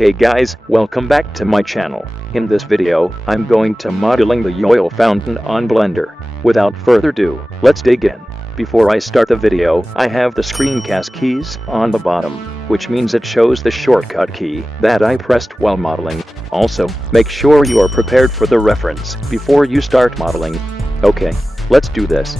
Hey guys, welcome back to my channel. In this video, I'm going to modeling the Yoyle Fountain on Blender. Without further ado, let's dig in. Before I start the video, I have the screencast keys on the bottom, which means it shows the shortcut key that I pressed while modeling. Also, make sure you are prepared for the reference before you start modeling. Okay, let's do this.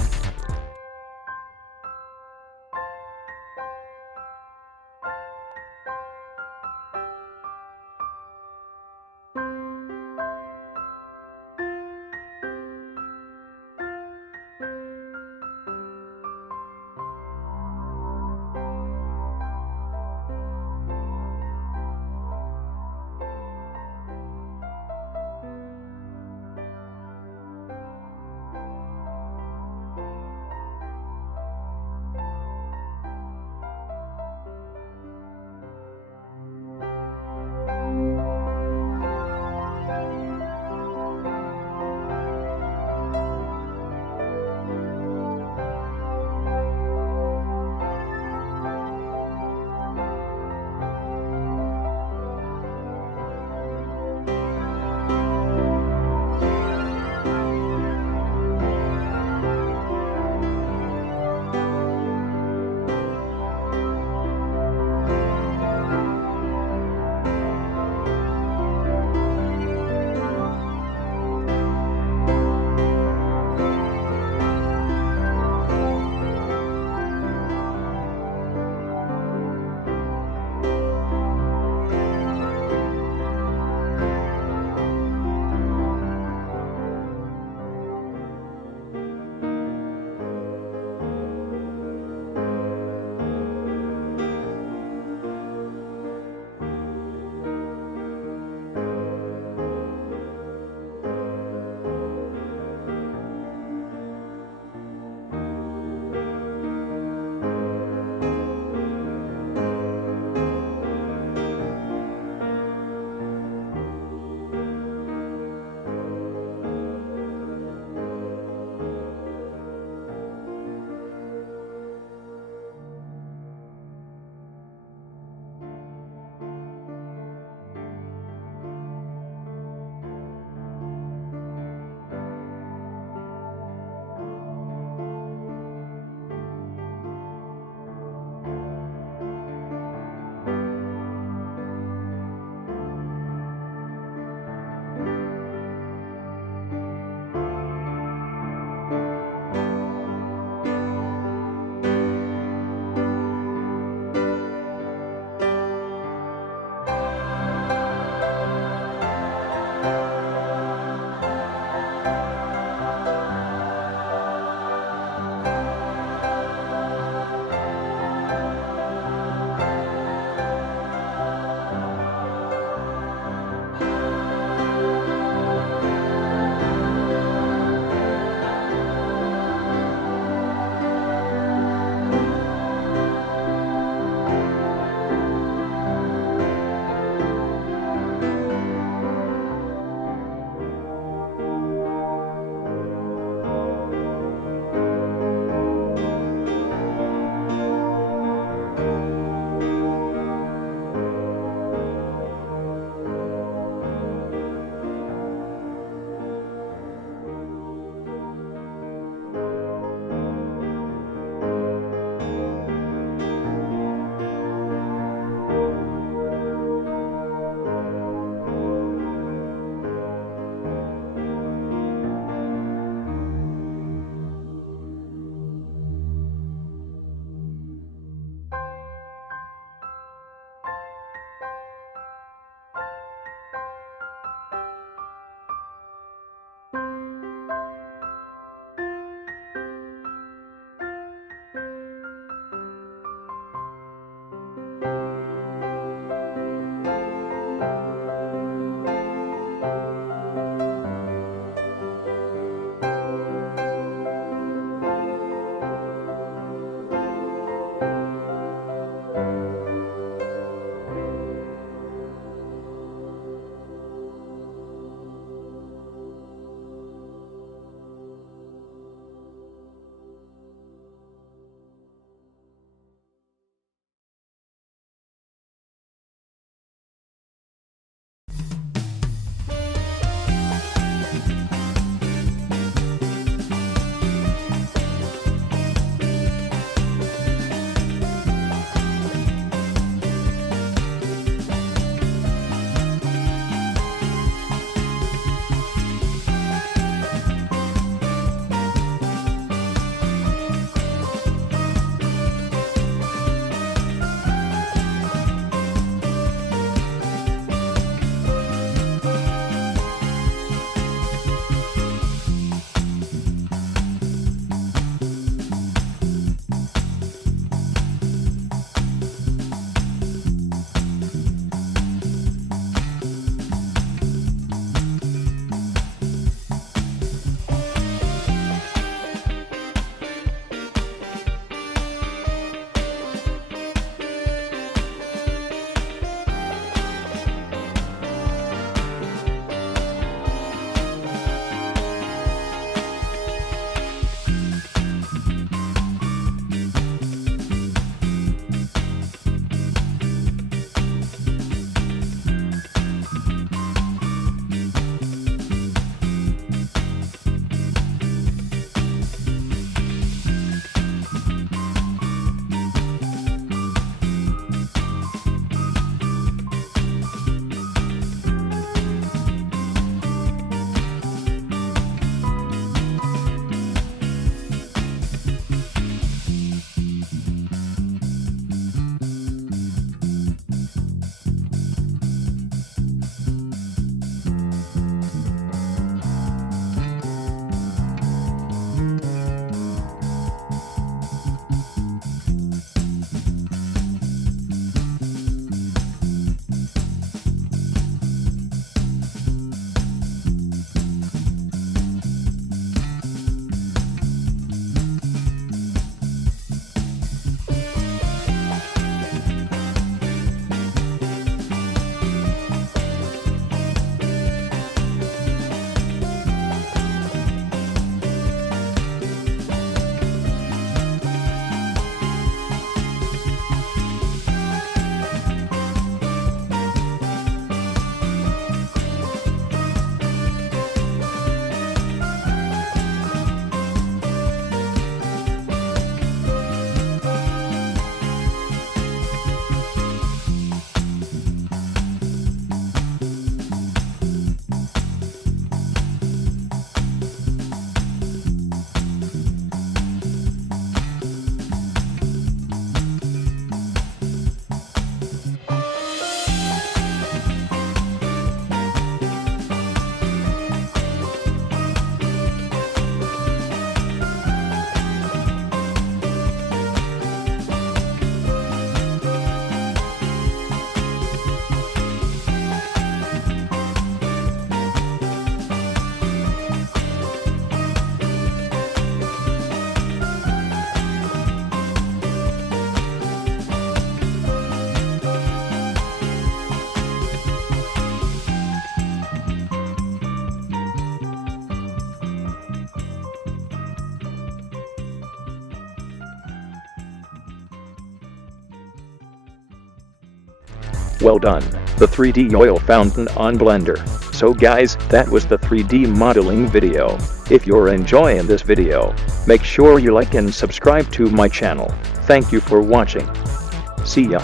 Well done, the 3D Yoyle Fountain on Blender. So guys, that was the 3D modeling video. If you're enjoying this video, make sure you like and subscribe to my channel. Thank you for watching. See ya.